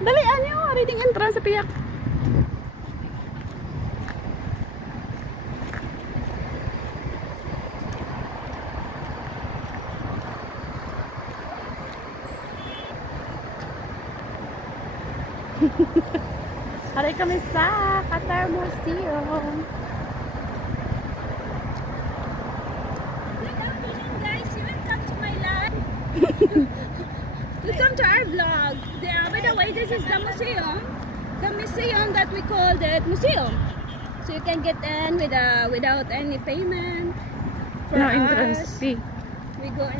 Dali, ano? Reading entrance sa piyak. Hari kami sa Qatar Museum. Good afternoon, guys. You welcome to my live. Welcome to our vlog. By the way, this is the museum. The museum that we called it museum. So you can get in without any payment. For No entrance us, fee. we go in